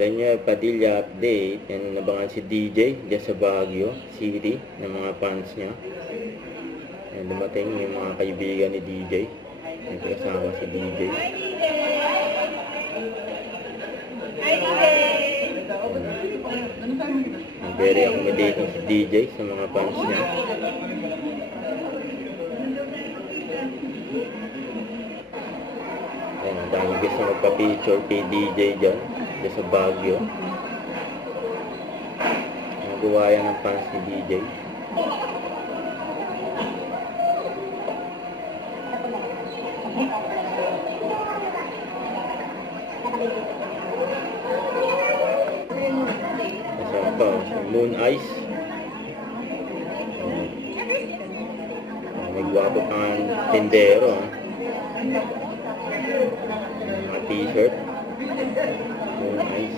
Daniel Padilla update. Yan, nabangan si DJ dyan sa Baguio City ng mga fans niya. Yan, dumating yung mga kaibigan ni DJ. Nagkasama si DJ. Very accommodating si DJ sa mga fans niya. Ayan, ang dami gusto magpa-picture kay DJ dyan sa Baguio. Nagawa yan ng fans ni DJ. Kasama pa, Moon Ice. Nagwapo pa ang tindero. Mga t-shirt. Moon Ice.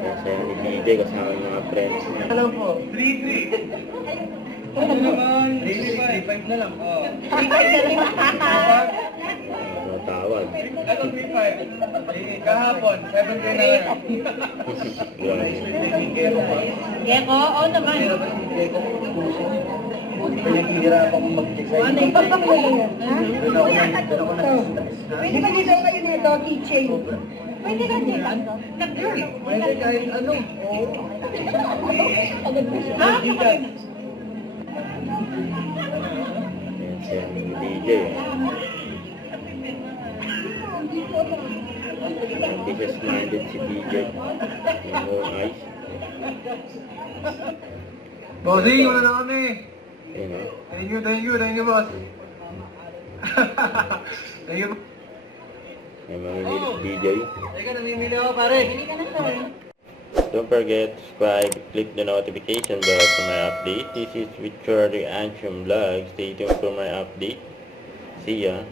Kasi ni DJ kasama yung mga friends niya. Hello po. 3-3. Ano naman? 3-5 na lang. Oh. 3-5 na lang. Ano tawag? Ano 3-5? Kahapon, 7-3 na lang. Geko? Oo naman. Pinahihirap akong mag-check sa Ano yung Pwede ba dito kayo nito, keychain? Pwede ba dito? Pwede kahit ano. Yan siya yung DJ. Ambitious-minded si DJ. Yung Moon Ice. Bossing, wala na kami. Ayun o. Thank you, boss. Thank you. May mamimili si DJ. Teka, namimili ako, pare. Don't forget to subscribe, click the notification bell for my update. This is Victoria Antrim Vlog. Stay tuned for my update. See ya.